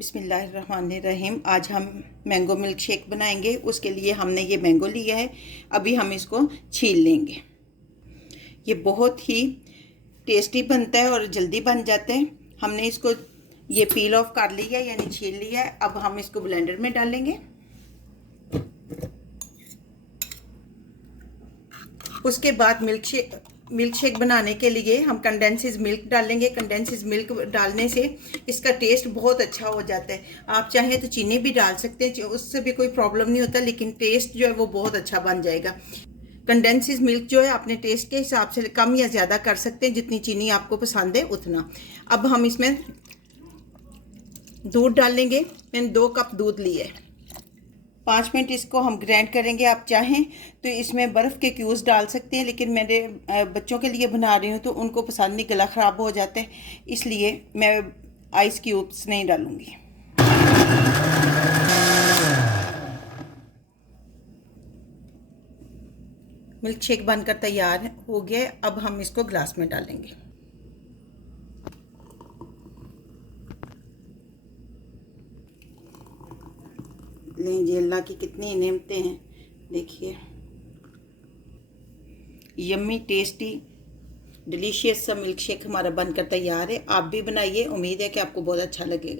बिस्मिल्लाहिर्रहमानिर्रहीम। आज हम मैंगो मिल्क शेक बनाएंगे। उसके लिए हमने ये मैंगो लिया है। अभी हम इसको छील लेंगे। ये बहुत ही टेस्टी बनता है और जल्दी बन जाता है। हमने इसको ये पील ऑफ कर लिया है, यानी छील लिया है। अब हम इसको ब्लेंडर में डालेंगे। उसके बाद मिल्क शेक बनाने के लिए हम कंडेंसेस मिल्क डालेंगे। कंडेंसेस मिल्क डालने से इसका टेस्ट बहुत अच्छा हो जाता है। आप चाहें तो चीनी भी डाल सकते हैं, उससे भी कोई प्रॉब्लम नहीं होता, लेकिन टेस्ट जो है वो बहुत अच्छा बन जाएगा। कंडेंसेस मिल्क जो है अपने टेस्ट के हिसाब से कम या ज़्यादा कर सकते हैं, जितनी चीनी आपको पसंद है उतना। अब हम इसमें दूध डालेंगे। मैंने 2 कप दूध लिए। 5 मिनट इसको हम ग्राइंड करेंगे। आप चाहें तो इसमें बर्फ़ के क्यूब्स डाल सकते हैं, लेकिन मेरे बच्चों के लिए बना रही हूँ तो उनको पसंद नहीं, गला ख़राब हो जाता है, इसलिए मैं आइस क्यूब्स नहीं डालूँगी। मिल्क शेक बनकर तैयार हो गया। अब हम इसको ग्लास में डालेंगे। लें जी, अल्लाह की कितनी नेमतें हैं। देखिए, यम्मी टेस्टी डिलीशियस सा मिल्क शेक हमारा बनकर तैयार है। आप भी बनाइए, उम्मीद है कि आपको बहुत अच्छा लगेगा।